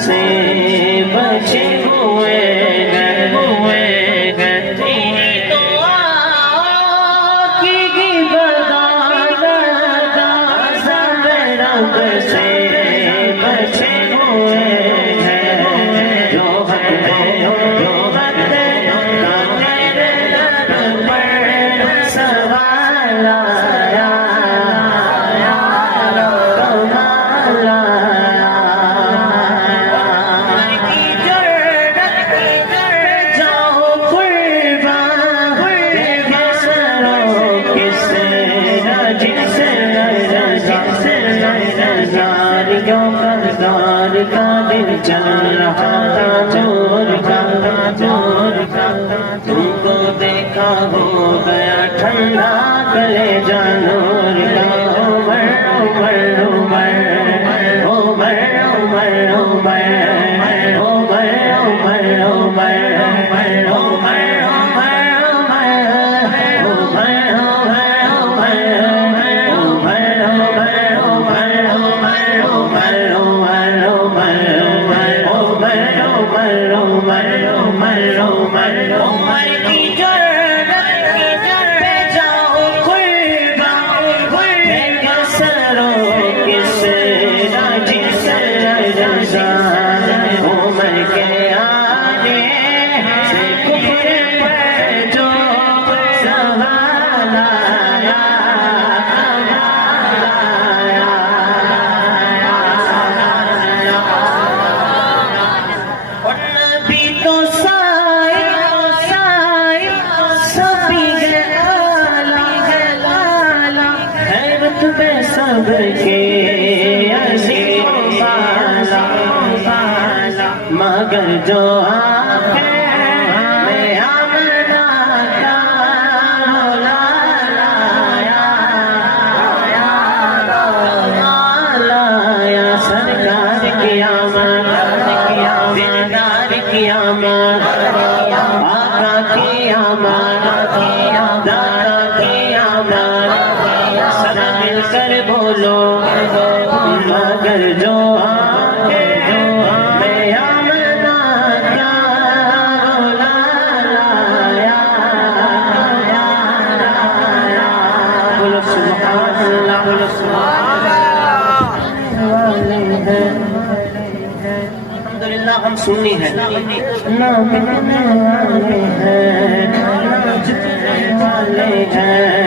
से बचे हुए तेरी दुआ की बदौलत सब रब से बचे हुए हैं। जो हक का तेरे दर पर सवाल आया, कमाल आया। कर्जदार का दिल चल रहा था चोर का तुमको देखा हो गया ठंडा कलेजा नूर का। उमर उमर उमर उमर उमर उमर उमर उमर उमर की जन्नत पे जाओ कुर्बान सरों किस रजा उमर के आने से कुफर पर जो सवाल आया। सबके मगर जो सरकार आका की कर बोलो मगर जो मैं आमना क्या बोलो सुभान अल्लाह, बोलो सुभान अल्लाह। अल्हम्दुलिल्लाह हम सुन्नी हैं ना मिलने वाले हैं, ना जितने वाले हैं।